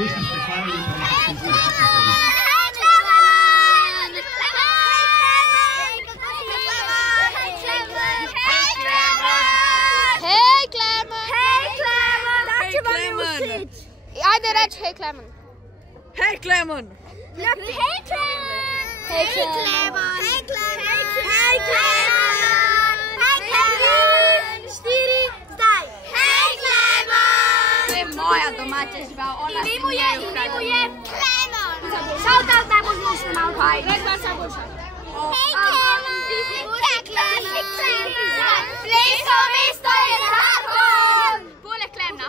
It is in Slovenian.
questi speciali per Hey Clemon. Hey Clemon. Hey Clemon. Hey Clemon. Hey Clemon. Hey Clemon. Štiri, zdaj. Hey Clemon. To je moja domača žival. Ime mu je Clemon. Shoutout najbolj zločna malka. Hey Clemon. Pleso mesto je zakon. Poleg Clemna.